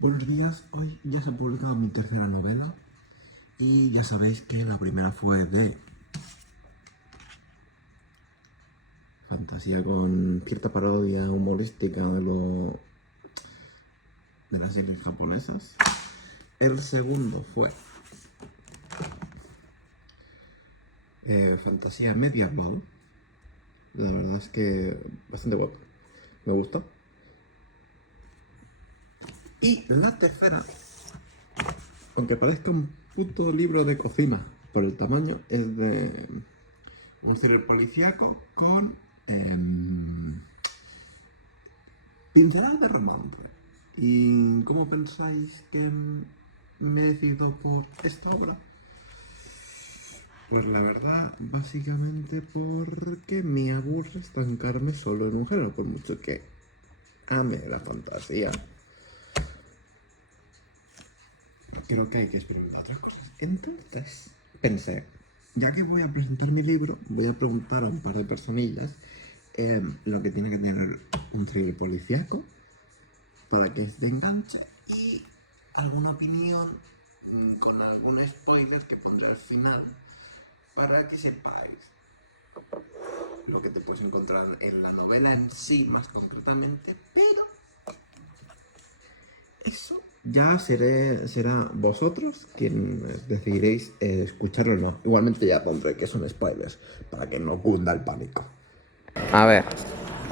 Buenos días, hoy ya se ha publicado mi tercera novela y ya sabéis que la primera fue de fantasía con cierta parodia humorística de las series japonesas. El segundo fue fantasía medieval. La verdad es que bastante guapo, me gusta. Y la tercera, aunque parezca un puto libro de cocina por el tamaño, es de un thriller policíaco con pinceladas de romance. ¿Y cómo pensáis que me he decidido por esta obra? Pues la verdad, básicamente porque me aburre estancarme solo en un género, por mucho que ame la fantasía. Creo que hay que experimentar otras cosas. Entonces, pensé, ya que voy a presentar mi libro, voy a preguntar a un par de personillas lo que tiene que tener un thriller policíaco para que se enganche y alguna opinión con algún spoiler que pondré al final para que sepáis lo que te puedes encontrar en la novela en sí más concretamente, pero eso ya será vosotros quienes decidiréis escucharlo o no. Igualmente ya pondré que son spoilers para que no cunda el pánico. A ver,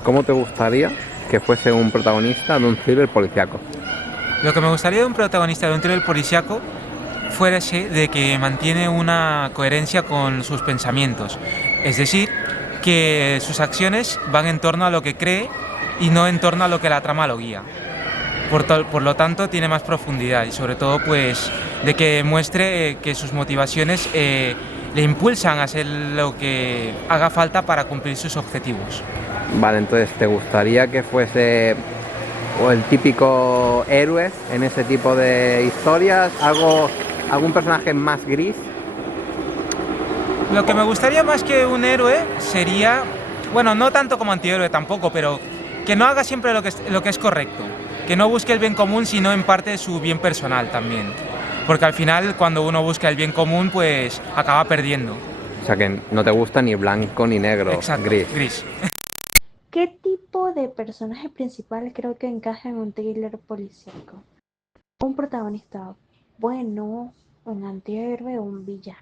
¿cómo te gustaría que fuese un protagonista de un thriller policíaco? Lo que me gustaría de un protagonista de un thriller policíaco fuera ese de que mantiene una coherencia con sus pensamientos. Es decir, que sus acciones van en torno a lo que cree y no en torno a lo que la trama lo guía. Por lo tanto, tiene más profundidad y sobre todo pues de que muestre que sus motivaciones le impulsan a hacer lo que haga falta para cumplir sus objetivos. Vale, entonces, ¿te gustaría que fuese o el típico héroe en ese tipo de historias? ¿Algún personaje más gris? Lo que me gustaría más que un héroe sería, bueno, no tanto como antihéroe tampoco, pero que no haga siempre lo que es correcto, que no busque el bien común, sino en parte su bien personal también. Porque al final, cuando uno busca el bien común, pues acaba perdiendo. O sea, que no te gusta ni blanco ni negro. Exacto, gris. ¿Qué tipo de personaje principal creo que encaja en un thriller policíaco? Un protagonista bueno, un antihéroe o un villano.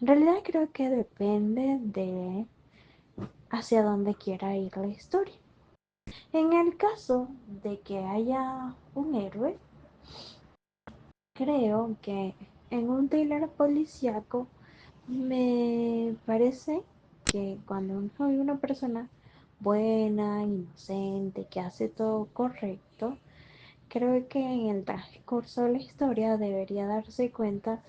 En realidad creo que depende de hacia dónde quiera ir la historia. En el caso de que haya un héroe, creo que en un thriller policíaco me parece que cuando hay una persona buena, inocente, que hace todo correcto, creo que en el transcurso de la historia debería darse cuenta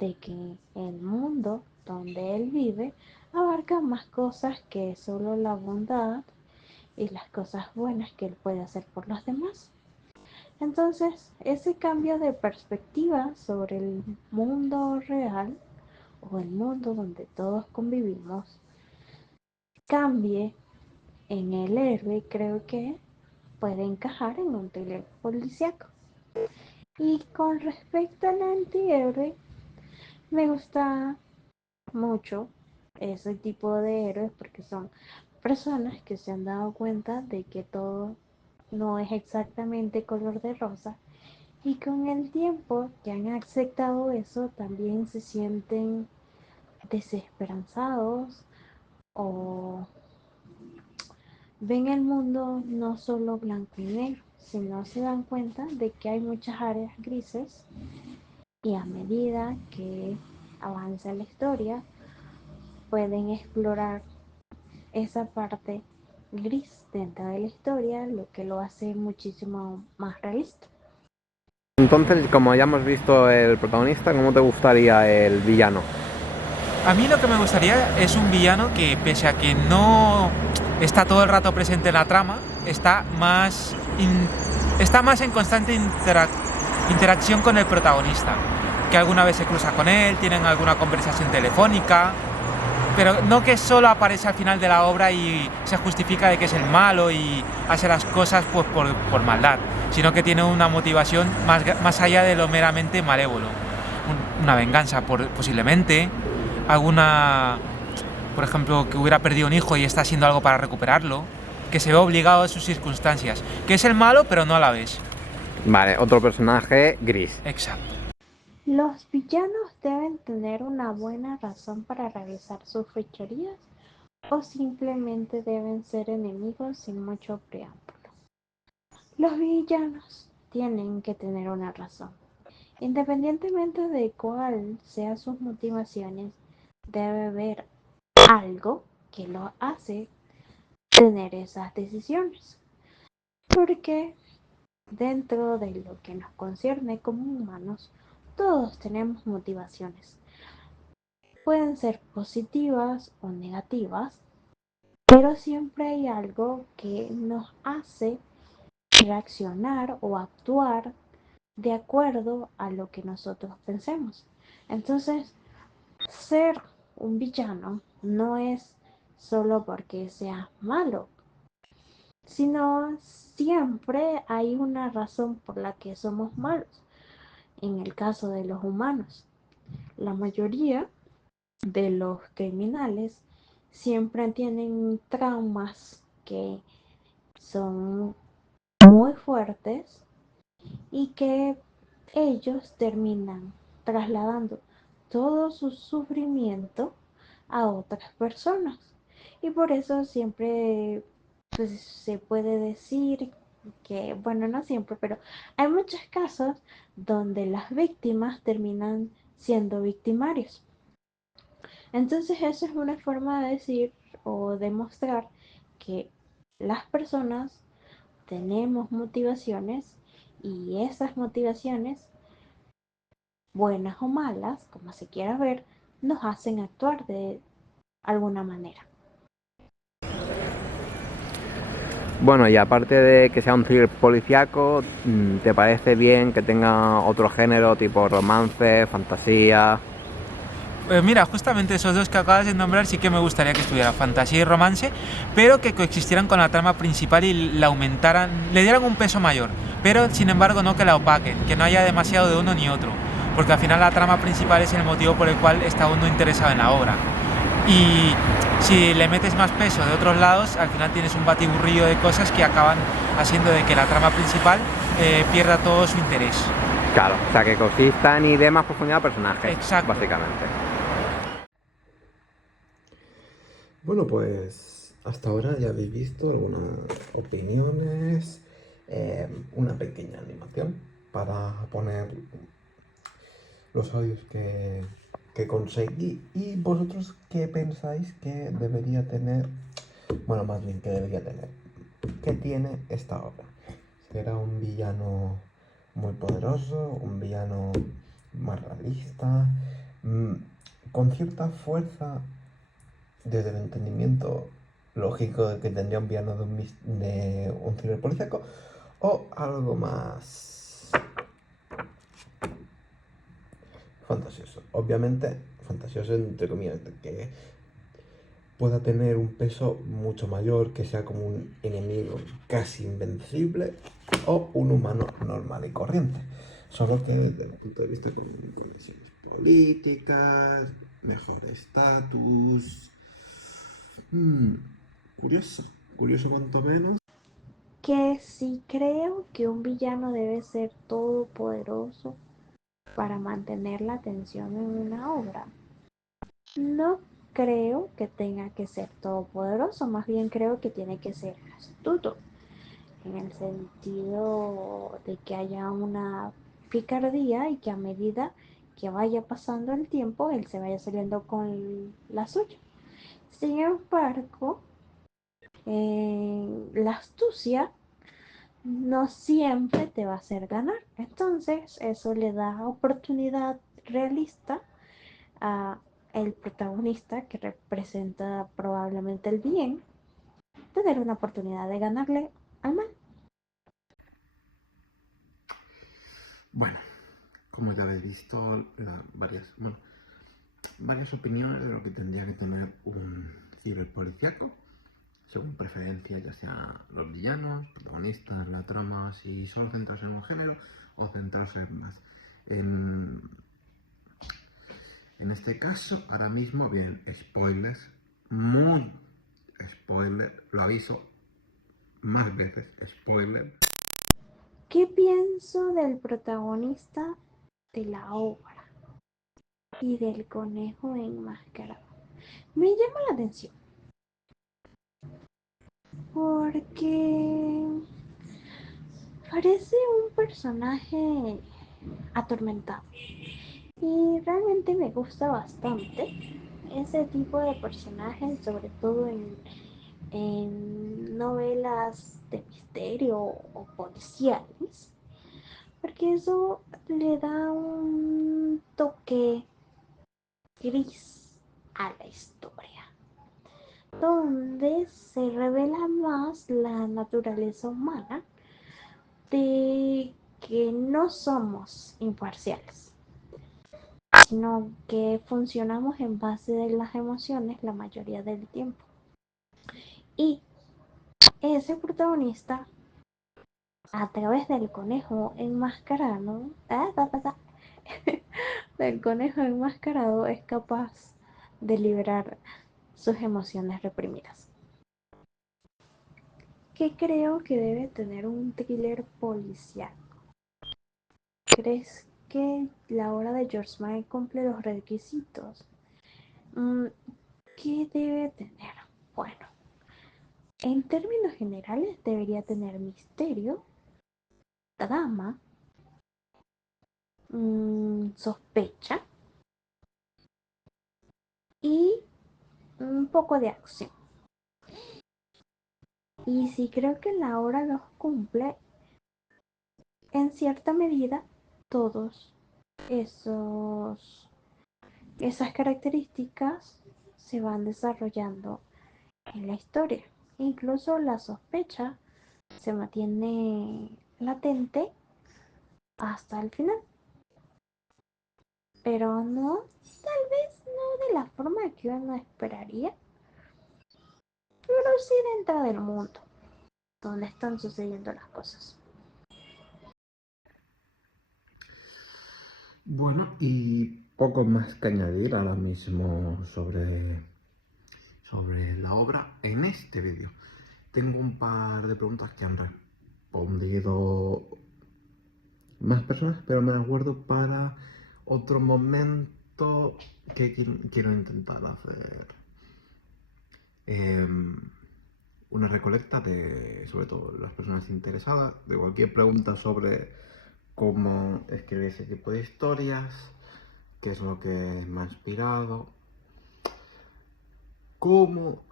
de que el mundo donde él vive abarca más cosas que solo la bondad y las cosas buenas que él puede hacer por los demás. Entonces, ese cambio de perspectiva sobre el mundo real o el mundo donde todos convivimos cambie en el héroe, creo que puede encajar en un thriller policíaco. Y con respecto al antihéroe, me gusta mucho ese tipo de héroes porque son personas que se han dado cuenta de que todo no es exactamente color de rosa y con el tiempo que han aceptado eso también se sienten desesperanzados o ven el mundo no solo blanco y negro, sino se dan cuenta de que hay muchas áreas grises y a medida que avanza la historia pueden explorar esa parte gris dentro de la historia, lo que lo hace muchísimo más realista. Entonces, como ya hemos visto el protagonista, ¿cómo te gustaría el villano? A mí lo que me gustaría es un villano que, pese a que no está todo el rato presente en la trama, está más en constante interacción con el protagonista, que alguna vez se cruza con él, tienen alguna conversación telefónica, pero no que solo aparece al final de la obra y se justifica de que es el malo y hace las cosas pues por maldad, sino que tiene una motivación más allá de lo meramente malévolo. Una venganza, posiblemente, alguna, por ejemplo, que hubiera perdido un hijo y está haciendo algo para recuperarlo, que se ve obligado a sus circunstancias, que es el malo pero no a la vez. Vale, otro personaje gris. Exacto. Los villanos deben tener una buena razón para realizar sus fechorías o simplemente deben ser enemigos sin mucho preámbulo. Los villanos tienen que tener una razón. Independientemente de cuál sean sus motivaciones, debe haber algo que lo hace tener esas decisiones. Porque dentro de lo que nos concierne como humanos, todos tenemos motivaciones. Pueden ser positivas o negativas, pero siempre hay algo que nos hace reaccionar o actuar de acuerdo a lo que nosotros pensemos. Entonces, ser un villano no es solo porque seas malo, sino siempre hay una razón por la que somos malos. En el caso de los humanos, la mayoría de los criminales siempre tienen traumas que son muy fuertes y que ellos terminan trasladando todo su sufrimiento a otras personas. Y por eso siempre pues, se puede decir que, bueno, no siempre, pero hay muchos casos donde las víctimas terminan siendo victimarios. Entonces eso es una forma de decir o demostrar que las personas tenemos motivaciones y esas motivaciones, buenas o malas, como se quiera ver, nos hacen actuar de alguna manera. Bueno, y aparte de que sea un thriller policíaco, ¿te parece bien que tenga otro género tipo romance, fantasía? Mira, justamente esos dos que acabas de nombrar sí que me gustaría que estuviera fantasía y romance, pero que coexistieran con la trama principal y la aumentaran, le dieran un peso mayor, pero sin embargo no que la opaquen, que no haya demasiado de uno ni otro, porque al final la trama principal es el motivo por el cual está uno interesado en la obra. Y si le metes más peso de otros lados, al final tienes un batiburrillo de cosas que acaban haciendo de que la trama principal pierda todo su interés. Claro, o sea, que consistan y dé más profundidad al personaje. Exacto. Básicamente. Bueno, pues hasta ahora ya habéis visto algunas opiniones, una pequeña animación para poner los audios que conseguí. ¿Y vosotros qué pensáis que debería tener? Bueno, más bien que debería tener. ¿Qué tiene esta obra? ¿Será un villano muy poderoso? ¿Un villano más realista? ¿Con cierta fuerza desde el entendimiento lógico de que tendría un villano de un thriller policíaco? ¿O algo más fantasioso? Obviamente, fantasioso entre comillas, que pueda tener un peso mucho mayor, que sea como un enemigo casi invencible o un humano normal y corriente. Solo que desde el punto de vista con conexiones políticas, mejor estatus. Curioso, curioso cuanto menos. Que si creo que un villano debe ser todopoderoso para mantener la atención en una obra, no creo que tenga que ser todopoderoso, más bien creo que tiene que ser astuto, en el sentido de que haya una picardía y que a medida que vaya pasando el tiempo, él se vaya saliendo con la suya. Sin embargo, la astucia no siempre te va a hacer ganar. Entonces, eso le da oportunidad realista a el protagonista que representa probablemente el bien, tener una oportunidad de ganarle al mal. Bueno, como ya habéis visto, varias, bueno, varias opiniones de lo que tendría que tener un thriller policíaco, según preferencia, ya sea los villanos, protagonistas, la trama, si solo centrarse en un género o centrarse más en... En este caso, ahora mismo vienen spoilers, muy spoiler, lo aviso más veces, spoiler. ¿Qué pienso del protagonista de la obra y del conejo enmascarado? Me llama la atención porque parece un personaje atormentado y realmente me gusta bastante ese tipo de personajes, sobre todo en novelas de misterio o policiales, porque eso le da un toque gris a la historia, donde se revela más la naturaleza humana de que no somos imparciales, sino que funcionamos en base de las emociones la mayoría del tiempo. Y ese protagonista, a través del conejo enmascarado, del conejo enmascarado, es capaz de liberar sus emociones reprimidas. ¿Qué creo que debe tener un thriller policial? ¿Crees que la obra de George May cumple los requisitos? Mm, ¿Qué debe tener? Bueno, en términos generales debería tener misterio, drama, sospecha y un poco de acción. Y si creo que la obra los cumple, en cierta medida, todos esos, esas características se van desarrollando en la historia. Incluso la sospecha se mantiene latente hasta el final. Pero no, tal vez no de la forma que uno esperaría, pero sí dentro del mundo donde están sucediendo las cosas. Bueno, y poco más que añadir ahora mismo sobre la obra en este vídeo. Tengo un par de preguntas que han respondido más personas, pero me las guardo para otro momento que quiero intentar hacer una recolecta de, sobre todo, las personas interesadas, de cualquier pregunta sobre cómo escribir ese tipo de historias, qué es lo que me ha inspirado, cómo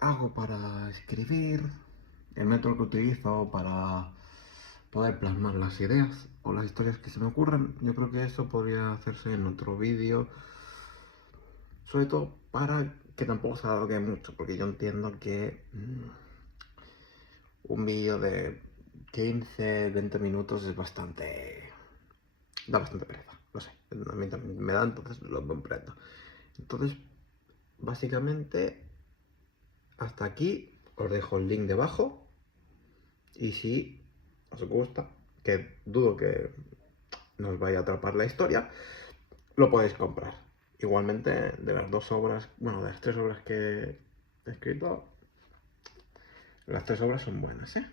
hago para escribir, el método que utilizo para poder plasmar las ideas o las historias que se me ocurren. Yo creo que eso podría hacerse en otro vídeo, sobre todo para que tampoco se alargue mucho, porque yo entiendo que un vídeo de 15-20 minutos es bastante... da bastante pereza, lo sé, a mí también me da, entonces lo comprendo. Entonces, básicamente, hasta aquí os dejo el link debajo y si os gusta, que dudo que nos vaya a atrapar la historia, lo podéis comprar. Igualmente, de las dos obras, bueno, de las tres obras que he escrito, las tres obras son buenas, ¿eh?